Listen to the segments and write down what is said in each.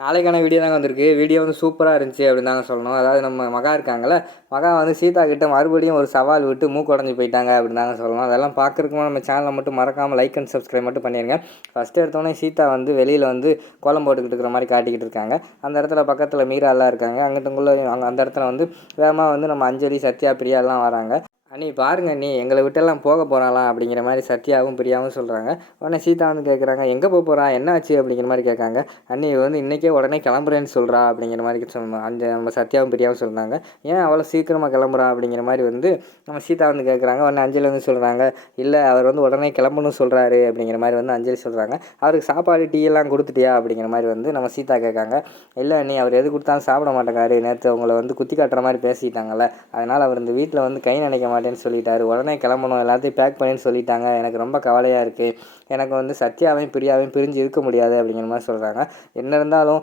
நாளைக்கான வீடியோ தாங்க வந்திருக்கு. வீடியோ வந்து சூப்பராக இருந்துச்சு அப்படின்னு தாங்க சொல்லணும். அதாவது நம்ம மகா இருக்காங்கல்ல, மகா வந்து சீதா கிட்ட மறுபடியும் ஒரு சவால் விட்டு மூக்குடைஞ்சு போயிட்டாங்க அப்படின்னு தாங்க சொல்லணும். அதெல்லாம் பார்க்குறதுக்கு நம்ம சேனலை மட்டும் மறக்காமல் லைக் அண்ட் சப்ஸ்கிரைப் மட்டும் பண்ணிடுங்க. ஃபஸ்ட்டு எடுத்தோடனே சீதா வந்து வெளியில் வந்து கோலம் போட்டுக்கிட்டு இருக்கிற மாதிரி காட்டிக்கிட்டு இருக்காங்க. அந்த இடத்துல பக்கத்தில் மீராலாம் இருக்காங்க. அங்கிட்டுங்குள்ள அந்த இடத்துல வந்து வேகமாக வந்து நம்ம அஞ்சலி, சத்யா, பிரியாலாம் வராங்க. அண்ணி பாருங்க அண்ணி, எங்களை விட்டெல்லாம் போக போகிறாளாம் அப்படிங்கிற மாதிரி சத்யாவும் பிரியாவும் சொல்கிறாங்க. உடனே சீதா வந்து கேட்குறாங்க, எங்கே போக போகிறா, என்ன ஆச்சு அப்படிங்கிற மாதிரி கேட்காங்க. அண்ணி வந்து இன்றைக்கே உடனே கிளம்புறேன்னு சொல்கிறா அப்படிங்கிற மாதிரி அந்த நம்ம சத்யாவும் பிரியாவும் சொல்கிறாங்க. ஏன் அவ்வளோ சீக்கிரமாக கிளம்புறா அப்படிங்கிற மாதிரி வந்து நம்ம சீதா வந்து கேட்குறாங்க. உடனே அஞ்சலி வந்து சொல்கிறாங்க, இல்லை அவர் வந்து உடனே கிளம்பணும்னு சொல்கிறாரு அப்படிங்கிற மாதிரி வந்து அஞ்சலி சொல்கிறாங்க. அவருக்கு சாப்பாடு டீ எல்லாம் கொடுத்துட்டியா அப்படிங்கிற மாதிரி வந்து நம்ம சீதா கேட்காங்க. இல்லை அண்ணி, அவர் எது கொடுத்தாலும் சாப்பிட மாட்டேங்காரு, நேற்று அவங்கள வந்து குத்தி காட்டுற மாதிரி பேசிட்டாங்கல்ல, அதனால் அவர் இந்த வீட்டில் வந்து கை நினைக்க மாட்டேன்னு சொல்லிட்டாரு, உடனே கிளம்பணும், எல்லாத்தையும் பேக் பண்ணின்னு சொல்லிட்டாங்க, எனக்கு ரொம்ப கவலையாக இருக்குது, எனக்கு வந்து சத்யாவையும் பிரியாவையும் பிரிஞ்சு இருக்க முடியாது அப்படிங்கிற மாதிரி சொல்கிறாங்க. என்ன இருந்தாலும்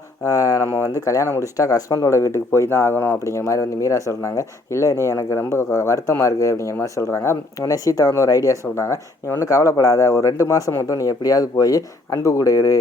நம்ம வந்து கல்யாணம் முடிச்சுட்டா ஹஸ்பண்டோட வீட்டுக்கு போய் தான் ஆகணும் அப்படிங்கிற மாதிரி வந்து மீரா சொல்கிறாங்க. இல்லை நீ எனக்கு ரொம்ப வருத்தமாக இருக்குது அப்படிங்கிற மாதிரி சொல்கிறாங்க. உடனே சீதா வந்து ஒரு ஐடியா சொல்கிறாங்க, நீ ஒன்றும் கவலைப்படாத, ஒரு 2 மாதம் மட்டும் நீ எப்படியாவது போய் அன்பு கூட இரு,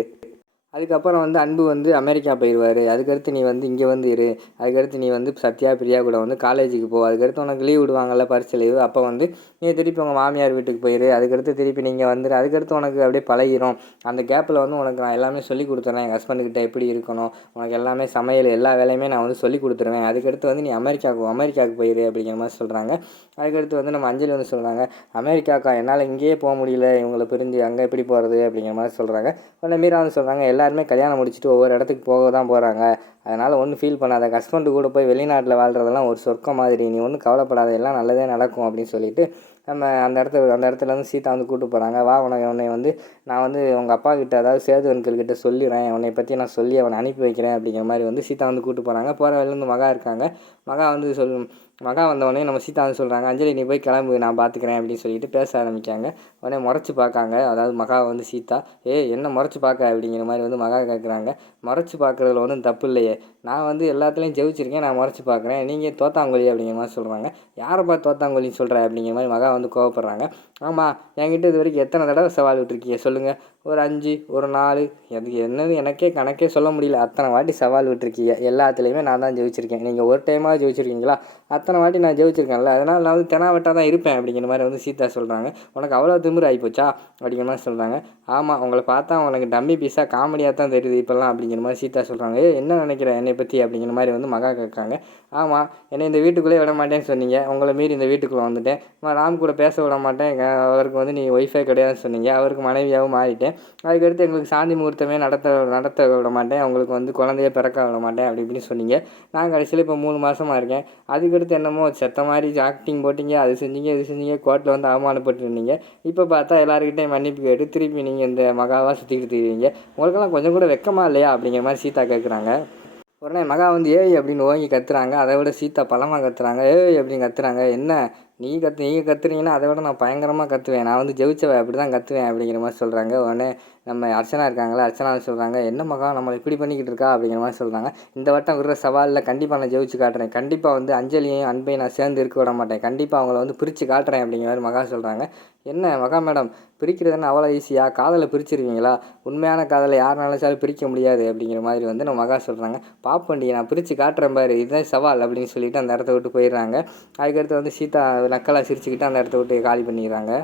அதுக்கப்புறம் வந்து அன்பு வந்து அமெரிக்கா போயிடுவார், அதுக்கடுத்து நீ வந்து இங்கே வந்து இரு, அதுக்கடுத்து நீ வந்து சத்யா பிரியா கூட வந்து காலேஜுக்கு போ, அதுக்கடுத்து உனக்கு லீவ் விடுவாங்கள்ல, பரிசு லீவு, அப்போ வந்து நீ திருப்பி உங்கள் மாமியார் வீட்டுக்கு போயிரு, அதுக்கடுத்து திருப்பி நீங்கள் வந்துடு, அதுக்கடுத்து உனக்கு அப்படியே பழகிரும், அந்த கேப்பில் வந்து உனக்கு நான் எல்லாமே சொல்லி கொடுத்துட்றேன், எங்கள் ஹஸ்பண்டுக்கிட்ட எப்படி இருக்கணும், உனக்கு எல்லாமே சமையல் எல்லா வேலையுமே நான் வந்து சொல்லி கொடுத்துருவேன், அதுக்கடுத்து வந்து நீ அமெரிக்காவுக்கு போயிரு அப்படிங்கிற மாதிரி சொல்கிறாங்க. அதுக்கடுத்து வந்து நம்ம அஞ்சலி வந்து சொல்கிறாங்க, அமெரிக்காக்கா என்னால் இங்கேயே போக முடியல, இவங்களை பிரிஞ்சு அங்கே எப்படி போகிறது அப்படிங்கிற மாதிரி சொல்கிறாங்க. உடனே மீரா வந்து சொல்கிறாங்க, எல்லாருமே கல்யாணம் முடிச்சுட்டு ஒவ்வொரு இடத்துக்கு போக தான் போகிறாங்க, அதனால் ஒன்றும் ஃபீல் பண்ணாத, ஹஸ்பண்டு கூட போய் வெளிநாட்டில் வாழ்கிறதெல்லாம் ஒரு சொர்க்கம் மாதிரி, நீ ஒன்றும் கவலைப்படாத, எல்லாம் நல்லதே நடக்கும் அப்படின்னு சொல்லிட்டு நம்ம அந்த இடத்துல வந்து சீதா வந்து கூப்பிட்டு போகிறாங்க. வா, உன்னை வந்து நான் வந்து உங்கள் அப்பா கிட்ட, அதாவது சேது அங்கிள் கிட்ட சொல்லிடுறேன், உன்னை பற்றி நான் சொல்லி அவனை அனுப்பி வைக்கிறேன் அப்படிங்கிற மாதிரி வந்து சீதா வந்து கூப்பிட்டு போகிறாங்க. போகிற வழியிலேருந்து மகா இருக்காங்க. மகா வந்தவொடனே நம்ம சீதா வந்து சொல்கிறாங்க, அஞ்சலி நீ போய் கிளம்பு, நான் பார்த்துக்கிறேன் அப்படின்னு சொல்லிட்டு பேச ஆரம்பிக்காங்க. உடனே முறைச்சி பார்க்காங்க, அதாவது மகா வந்து சீதா, என்ன முறைச்சி பார்க்க அப்படிங்கிற மாதிரி வந்து மகா கேட்குறாங்க. முறைச்சி பார்க்குறதுல ஒன்றும் தப்பு இல்லையே, நான் வந்து எல்லாத்துலேயும் ஜெயிச்சிருக்கேன், நான் முறைச்சி பார்க்குறேன், நீங்கள் தோத்தாங்கொல்லி அப்படிங்கிற மாதிரி சொல்கிறாங்க. யாரை பார்த்து தோத்தாங்கொல்லின்னு சொல்கிற அப்படிங்கிற மாதிரி மகா வந்து கோவப்படுறாங்க. ஆமாம், என்கிட்ட இது வரைக்கும் எத்தனை தடவை சவால் விட்டுருக்கீங்க சொல்லுங்கள், ஒரு 5 ஒரு 4, அது என்னது எனக்கே கணக்கே சொல்ல முடியல, அத்தனை வாட்டி சவால் விட்டுருக்கீங்க, எல்லாத்துலேயுமே நான் தான் ஜெயிச்சிருக்கேன், நீங்கள் ஒரு டைமாக ஜெயிச்சிருக்கீங்களா, அத்தனை வாட்டி நான் ஜெயிச்சிருக்கேன்ல, அதனால் நான் வந்து தெனாவட்டாக தான் இருப்பேன் அப்படிங்கிற மாதிரி வந்து சீதா சொல்கிறாங்க. உனக்கு அவ்வளோ திமிரு ஆகிப்போச்சா அப்படிங்கிற மாதிரி சொல்கிறாங்க. ஆமாம், உங்களை பார்த்தா உனக்கு டம்மி பீஸாக காமெடியாக தான் தெரியுது இப்போல்லாம் அப்படிங்கிற மாதிரி சீதா சொல்கிறாங்க. என்ன நினைக்கிறேன் என்னை பற்றி அப்படிங்கிற மாதிரி வந்து மகா கேட்காங்க. ஆமாம், என்னை இந்த வீட்டுக்குள்ளே விட மாட்டேன்னு சொன்னீங்க, உங்களை மீறி இந்த வீட்டுக்குள்ளே வந்துட்டேன், ராம் கூட பேச விட மாட்டேன், அவருக்கு வந்து நீ ஒய்ஃபே கிடையாதுன்னு சொன்னீங்க, அவருக்கு மனைவியாகவும் மாறிட்டேன், அதுக்கடுத்து எங்களுக்கு சாந்தி முகூர்த்தமே நடத்த விட மாட்டேன், அவங்களுக்கு வந்து குழந்தைய பிறக்க விட மாட்டேன் அப்படி இப்படின்னு சொன்னீங்க. நான் கடைசியில் இப்போ 3 மாதமாக இருக்கேன், அதுக்கடுத்து என்னமோ செத்த மாதிரி ஆக்டிங் போட்டிங்க, அது செஞ்சீங்க இது செஞ்சீங்க, கோர்ட்டில் வந்து அவமானப்பட்டுருந்தீங்க, இப்போ பார்த்தா எல்லாருக்கிட்டையும் மன்னிப்பு கேட்டு திருப்பி நீங்கள் இந்த மகாவாக சுற்றிக்கிட்டு தெரியுங்க, உங்களுக்கெல்லாம் கொஞ்சம் கூட வெக்கமா இல்லையா அப்படிங்கிற மாதிரி சீதா கேட்குறாங்க. உடனே மகா வந்து ஏய் அப்படின்னு ஓங்கி கத்துறாங்க. அதை விட சீதா பலமாக கத்துறாங்க. ஏய் அப்படின்னு கத்துறாங்க. என்ன நீங்கள் கத்துறீங்கன்னா அதை விட நான் பயங்கரமாக கத்துவேன், நான் வந்து ஜெயிச்சவன் அப்படி தான் கத்துவேன் அப்படிங்கிற மாதிரி சொல்கிறாங்க. உடனே நம்ம அர்ச்சனா இருக்காங்களா, அர்ச்சனா சொல்கிறாங்க, என்ன மகா நம்மளை இப்படி பண்ணிக்கிட்டு இருக்கா அப்படிங்கிற மாதிரி சொல்கிறாங்க. இந்த வட்டம் விடுற சவாலில் கண்டிப்பாக நான் ஜெயிச்சு காட்டுறேன், கண்டிப்பாக வந்து அஞ்சலியையும் அன்பையும் நான் சேர்ந்து இருக்க விட மாட்டேன், கண்டிப்பாக அவங்கள வந்து பிரித்து காட்டுறேன் அப்படிங்கிற மாதிரி மகா சொல்கிறாங்க. என்ன மகா மேடம், பிரிக்கிறதுன்னு அவ்வளோ ஈஸியாக, காதலை பிரிச்சிருவீங்களா, உண்மையான காதலை யார் நினச்சாலும் பிரிக்க முடியாது அப்படிங்கிற மாதிரி வந்து நம்ம மகா சொல்கிறாங்க. பாப்பண்டி நான் பிரித்து காட்டுறேன் பாரு, இதுதான் சவால் அப்படின்னு சொல்லிட்டு அந்த இடத்த விட்டு போயிடுறாங்க. அதுக்கடுத்து வந்து சீதா நக்கலாக சிரிச்சுக்கிட்டு அந்த இடத்த விட்டு காலி பண்ணிடுறாங்க.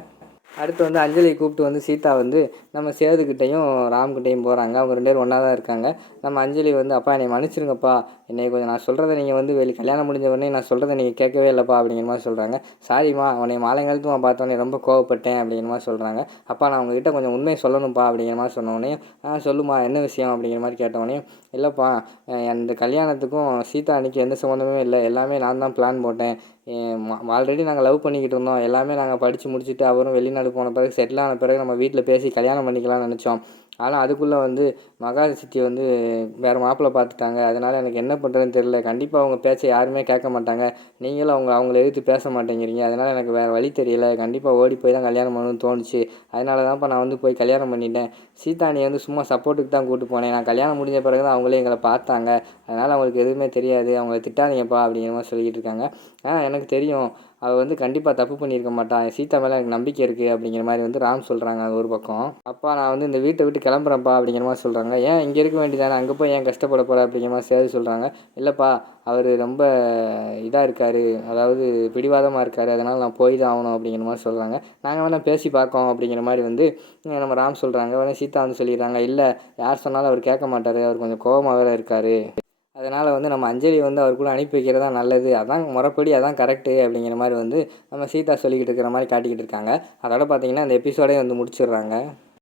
அடுத்து வந்து அஞ்சலி கூப்பிட்டு வந்து சீதா வந்து நம்ம சேதுக்கிட்டையும் ராம்கிட்டையும் போகிறாங்க. அவங்க 2 பேரும் ஒன்றா தான் இருக்காங்க. நம்ம அஞ்சலி வந்து, அப்பா என்னை மன்னிச்சிருங்கப்பா, என்னை கொஞ்சம் நான் சொல்கிறத நீங்கள் வந்து கல்யாணம் முடிஞ்ச உடனே நான் சொல்கிறத நீங்கள் கேட்கவே இல்லைப்பா அப்படிங்கிற மாதிரி சொல்கிறாங்க. சாரிம்மா, உன்னை மாலைங்காலத்து நான் பார்த்தோன்னே ரொம்ப கோவப்பட்டேன் அப்படிங்கிற மாதிரி சொல்கிறாங்க. அப்பா நான் உங்ககிட்ட கொஞ்சம் உண்மையை சொல்லணும்ப்பா அப்படிங்கிற மாதிரி சொன்னோடனே, சொல்லுமா என்ன விஷயம் அப்படிங்கிற மாதிரி கேட்டோடனே, இல்லைப்பா அந்த கல்யாணத்துக்கும் சீதா அன்னைக்கு எந்த சம்மந்தமே இல்லை, எல்லாமே நான் தான் பிளான் போட்டேன், ஆல்ரெடி நாங்கள் லவ் பண்ணிக்கிட்டு இருந்தோம், எல்லாமே நாங்கள் படித்து முடிச்சுட்டு அவரும் வெளிநாடு போன பிறகு செட்டில் ஆன பிறகு நம்ம வீட்டில் பேசி கல்யாணம் பண்ணிக்கலாம்னு நினச்சோம். ஆனால் அதுக்குள்ளே வந்து மகா சித்தி வந்து வேறு மாப்பிள்ளை பார்த்துட்டாங்க, அதனால் எனக்கு என்ன பண்ணுறதுன்னு தெரியல, கண்டிப்பாக அவங்க பேச்சை யாருமே கேட்க மாட்டாங்க, நீங்களும் அவங்கள எதிர்த்து பேச மாட்டேங்கிறீங்க, அதனால் எனக்கு வேறு வழி தெரியல, கண்டிப்பாக ஓடி போய் தான் கல்யாணம் பண்ணணும்னு தோணுச்சு, அதனால தான்ப்பா நான் வந்து போய் கல்யாணம் பண்ணிட்டேன், சீதானியை வந்து சும்மா சப்போர்ட்டுக்கு தான் கூப்பிட்டு போனேன், நான் கல்யாணம் முடிஞ்ச பிறகு தான் அவங்களே எங்களை பார்த்தாங்க, அதனால் அவங்களுக்கு எதுவுமே தெரியாது, அவங்கள திட்டாதீங்கப்பா அப்படிங்கிற மாதிரி சொல்லிக்கிட்டு இருக்காங்க. எனக்கு தெரியும், அவள் வந்து கண்டிப்பாக தப்பு பண்ணியிருக்க மாட்டான், சீதா மேலே எனக்கு நம்பிக்கை இருக்குது அப்படிங்கிற மாதிரி வந்து ராம் சொல்கிறாங்க. அது ஒரு பக்கம். அப்பா நான் வந்து இந்த வீட்டை விட்டு கிளம்புறேன்ப்பா அப்படிங்கிற மாதிரி சொல்கிறாங்க. ஏன் இங்கே இருக்க வேண்டியதானே, அங்கே போய் ஏன் கஷ்டப்பட போகிற அப்படிங்கிற மாதிரி சேது சொல்கிறாங்க. இல்லைப்பா அவர் ரொம்ப இதாக இருக்கார், அதாவது பிடிவாதமாக இருக்கார், அதனால் நான் போய் தான் ஆகணும் அப்படிங்கிற மாதிரி சொல்கிறாங்க. நாங்கள் வேணால் பேசி பார்க்கோம் அப்படிங்கிற மாதிரி வந்து நம்ம ராம் சொல்கிறாங்க. உடனே சீதா வந்து சொல்லிடுறாங்க, இல்லை யார் சொன்னாலும் அவர் கேட்க மாட்டார், அவர் கொஞ்சம் கோபமாக வேறு இருக்கார், அதனால் வந்து நம்ம அஞ்சலி வந்து அவர் கூட அனுப்பி வைக்கிறது தான் நல்லது, அதான் முறைப்படி அதான் கரெக்டு அப்படிங்கிற மாதிரி வந்து நம்ம சீதா சொல்லிக்கிட்டு இருக்கிற மாதிரி காட்டிக்கிட்டு இருக்காங்க. அதோட பார்த்திங்கன்னா அந்த எபிசோடே வந்து முடிச்சிடுறாங்க.